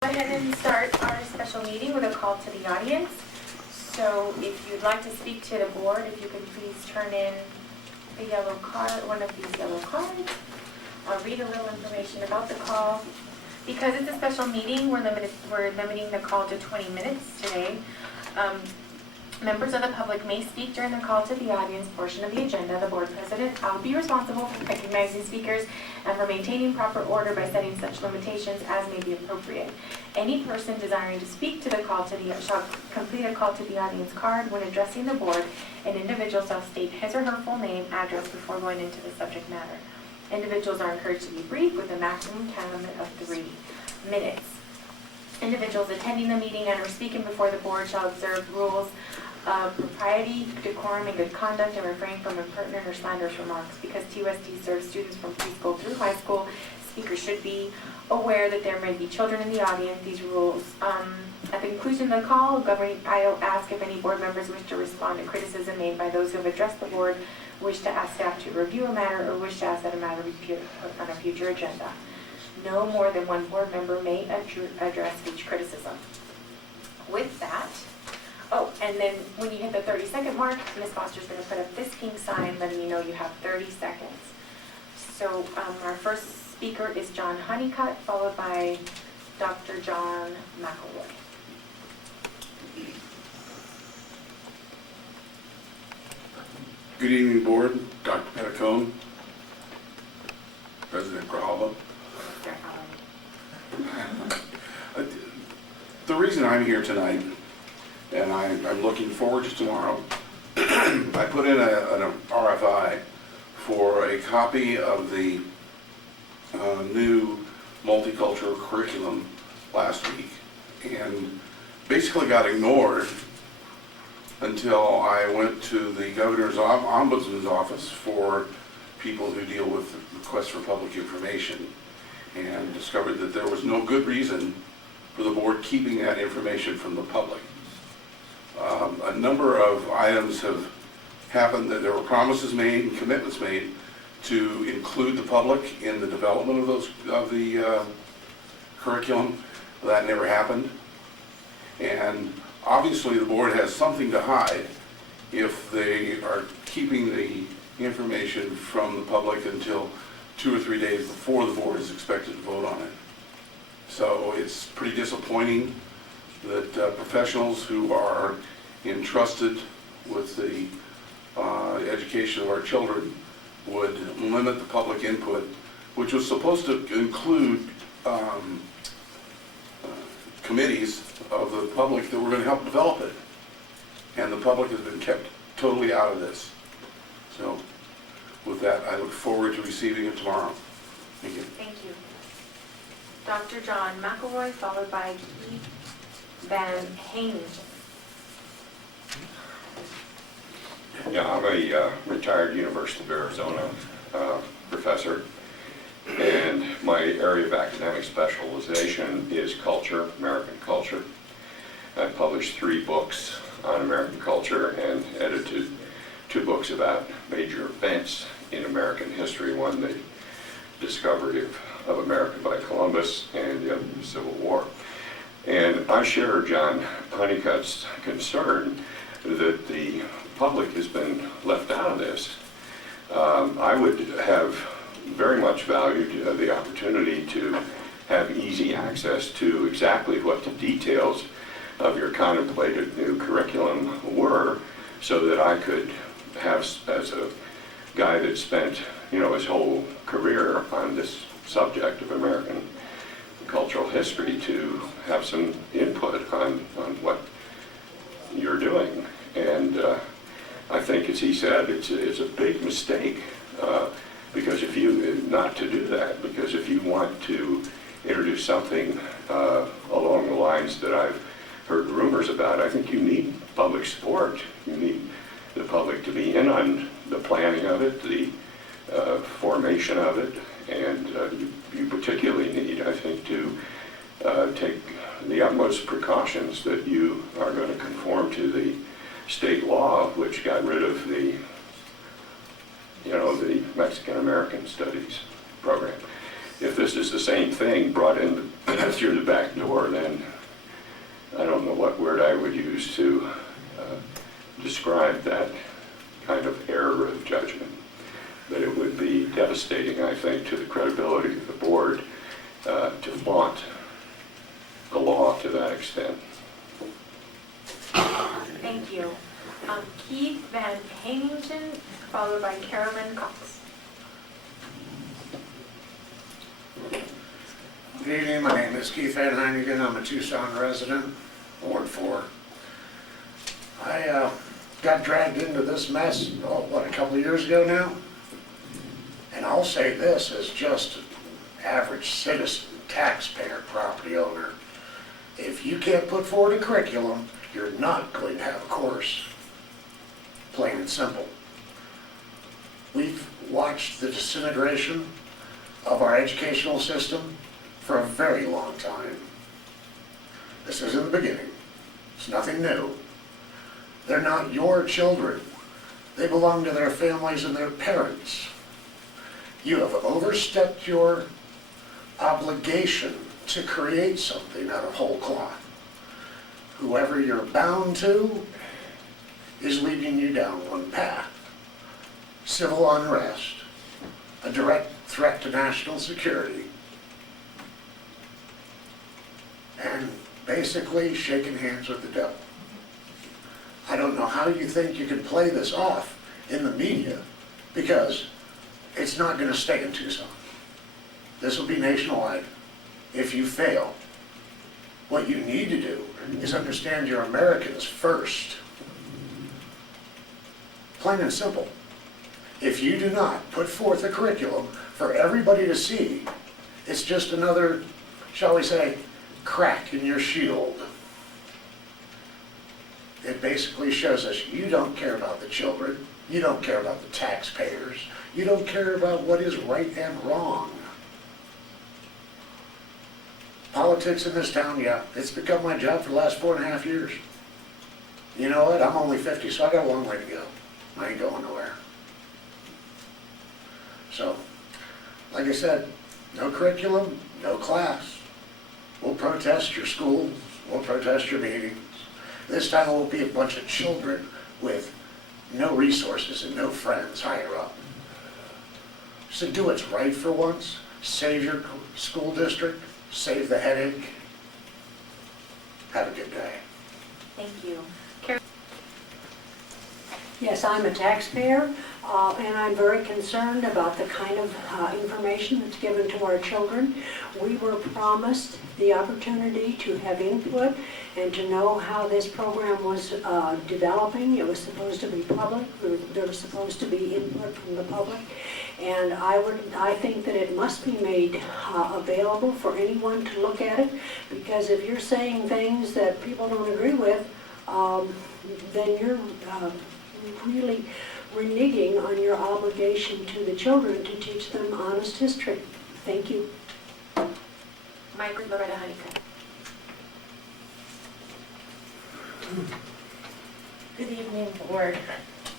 Go ahead and start our special meeting with a call to the audience. So if you'd like to speak to the board, if you could please turn in the yellow card, one of these yellow cards. I'll read a little information about the call. Because it's a special meeting, we're limiting the call to 20 minutes today. Members of the public may speak during the call to the audience portion of the agenda. The board president, I'll be responsible for recognizing speakers and for maintaining proper order by setting such limitations as may be appropriate. Any person desiring to speak to the call to the shall complete a call to the audience card. When addressing the board, an individual shall state his or her full name, address before going into the subject matter. Individuals are encouraged to be brief with a maximum time limit of 3 minutes. Individuals attending the meeting and or speaking before the board shall observe rules of propriety, decorum, and good conduct, and refrain from impertinent or slanderous remarks. Because TUSD serves students from preschool through high school, speakers should be aware that there may be children in the audience. These rules. At the conclusion of the call, I'll ask if any board members wish to respond to criticism made by those who have addressed the board, wish to ask staff to review a matter, or wish to ask that a matter be put on a future agenda. No more than one board member may address each criticism. With that, and then when you hit the 30-second mark, Ms. Foster's going to put up this pink sign letting you know you have 30 seconds. So our first speaker is John Honeycutt, followed by Dr. John McElroy. Good evening, board. Dr. Petticone, President Grijalva. The reason I'm here tonight, and I'm looking forward to tomorrow, I put in an RFI for a copy of the new multicultural curriculum last week, and basically got ignored until I went to the governor's ombudsman's office for people who deal with requests for public information, and discovered that there was no good reason for the board keeping that information from the public. A number of items have happened that there were promises made and commitments made to include the public in the development of the curriculum. That never happened, and obviously the board has something to hide if they are keeping the information from the public until 2 or 3 days before the board is expected to vote on it. So it's pretty disappointing that professionals who are entrusted with the education of our children would limit the public input, which was supposed to include committees of the public that were going to help develop it. And the public has been kept totally out of this. So with that, I look forward to receiving it tomorrow. Thank you. Thank you. Dr. John McElroy, followed by Keith Van Heyningen. Yeah, I'm a retired University of Arizona professor, and my area of academic specialization is culture, American culture. I published 3 books on American culture and edited 2 books about major events in American history, one the discovery of America by Columbus and the other the Civil War. And I share John Honeycutt's concern that the public has been left out of this. I would have very much valued the opportunity to have easy access to exactly what the details of your contemplated new curriculum were, so that I could have, as a guy that spent his whole career on this subject of American cultural history, to have some input on what you're doing. And I think, as he said, it's a big mistake because if you not to do that, because if you want to introduce something along the lines that I've heard rumors about, I think you need public support. You need the public to be in on the planning of it, the formation of it, and you particularly need, I think, to take the utmost precautions that you are going to conform to the state law, which got rid of the Mexican American Studies program. if this is the same thing brought in through the back door, then I don't know what word I would use to describe that kind of error of judgment. But it would be devastating, I think, to the credibility of the board to flaunt the law to that extent. Thank you. Keith Van Heyningen, followed by Carolyn Cox. Good evening, my name is Keith Van Heyningen. I'm a Tucson resident, Ward 4. I got dragged into this mess, a couple of years ago now? And I'll say this as just an average citizen, taxpayer, property owner. If you can't put forward a curriculum, you're not going to have a course. Plain and simple. We've watched the disintegration of our educational system for a very long time. This isn't the beginning. It's nothing new. They're not your children. They belong to their families and their parents. You have overstepped your obligation to create something out of whole cloth. Whoever you're bound to is leading you down one path. Civil unrest, a direct threat to national security, and basically shaking hands with the devil. I don't know how you think you can play this off in the media, because it's not going to stay in Tucson. This will be nationwide. If you fail, what you need to do is understand you're Americans first. Plain and simple. If you do not put forth a curriculum for everybody to see, it's just another, shall we say, crack in your shield. It basically shows us you don't care about the children, you don't care about the taxpayers, you don't care about what is right and wrong. Politics in this town, yeah, it's become my job for the last 4.5 years. You know what, I'm only 50, so I got a long way to go. I ain't going nowhere. So, like I said, no curriculum, no class. We'll protest your schools, we'll protest your meetings. This time it will be a bunch of children with no resources and no friends higher up. So do what's right for once, save your school district, save the headache. Have a good day. Thank you. Yes, I'm a taxpayer, and I'm very concerned about the kind of information that's given to our children. We were promised the opportunity to have input and to know how this program was developing. It was supposed to be public. There was supposed to be input from the public. And I think that it must be made available for anyone to look at it, because if you're saying things that people don't agree with, then you're really reneging on your obligation to the children to teach them honest history. Thank you. Mike with Loretta Honeycutt. Good evening, board.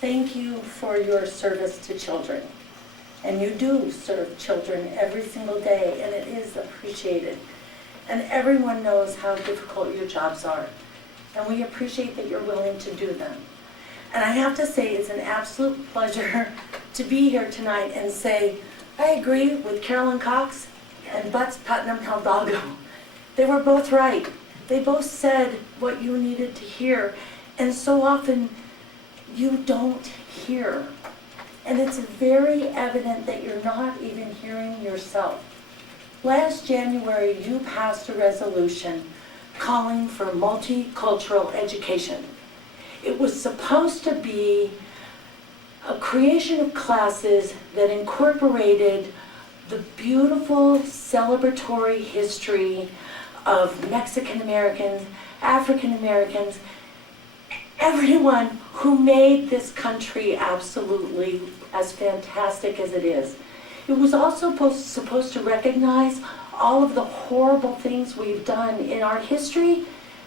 Thank you for your service to children. And you do serve children every single day, and it is appreciated. And everyone knows how difficult your jobs are. And we appreciate that you're willing to do them. And I have to say, it's an absolute pleasure to be here tonight and say, I agree with Carolyn Cox and Butts Putnam Hidalgo. They were both right. They both said what you needed to hear. And so often, you don't hear. And it's very evident that you're not even hearing yourself. Last January, you passed a resolution calling for multicultural education. It was supposed to be a creation of classes that incorporated the beautiful celebratory history of Mexican Americans, African Americans, everyone who made this country absolutely as fantastic as it is. It was also supposed to recognize all of the horrible things we've done in our history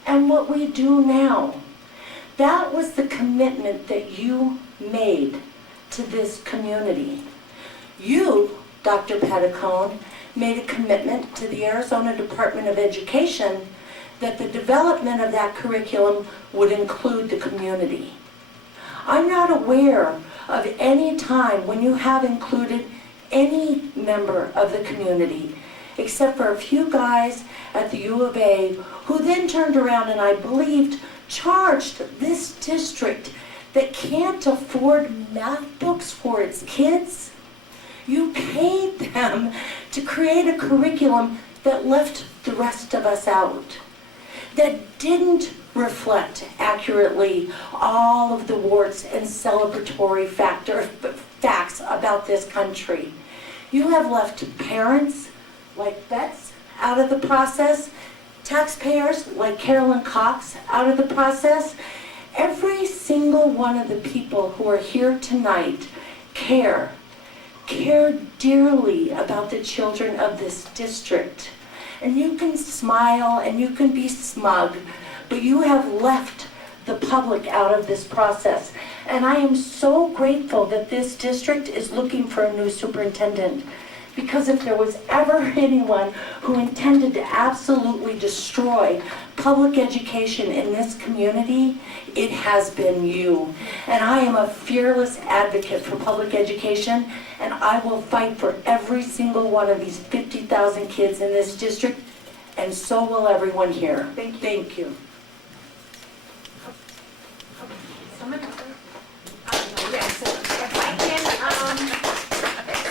and what we do now. That was the commitment that you made to this community. You, Dr. Petticone, made a commitment to the Arizona Department of Education that the development of that curriculum would include the community. I'm not aware of any time when you have included any member of the community, except for a few guys at the U of A who then turned around and I believed charged this district that can't afford math books for its kids. You paid them to create a curriculum that left the rest of us out, that didn't reflect accurately all of the warts and celebratory facts about this country. You have left parents like Betts out of the process, taxpayers like Carolyn Cox out of the process. Every single one of the people who are here tonight care dearly about the children of this district. And you can smile and you can be smug, but you have left the public out of this process. And I am so grateful that this district is looking for a new superintendent. Because if there was ever anyone who intended to absolutely destroy public education in this community, it has been you. And I am a fearless advocate for public education, and I will fight for every single one of these 50,000 kids in this district, and so will everyone here. Thank you. Thank you. Someone? Yes, if I can,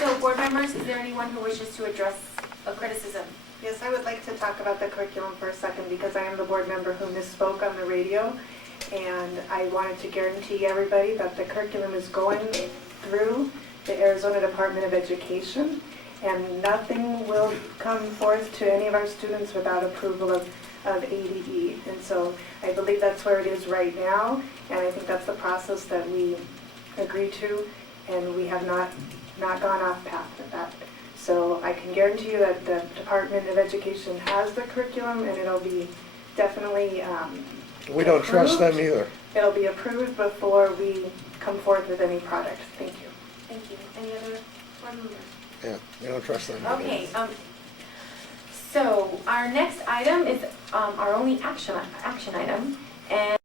so board members, is there anyone who wishes to address a criticism? Yes, I would like to talk about the curriculum for a second because I am the board member who misspoke on the radio. And I wanted to guarantee everybody that the curriculum is going through the Arizona Department of Education. And nothing will come forth to any of our students without approval of ADE. And so I believe that's where it is right now. And I think that's the process that we agree to. And we have not gone off path with that. So I can guarantee you that the Department of Education has the curriculum and it'll be definitely We don't trust them either. It'll be approved before we come forth with any product. Thank you. Thank you. Any other board members? Yeah, we don't trust them. Okay, so our next item is our only action item, and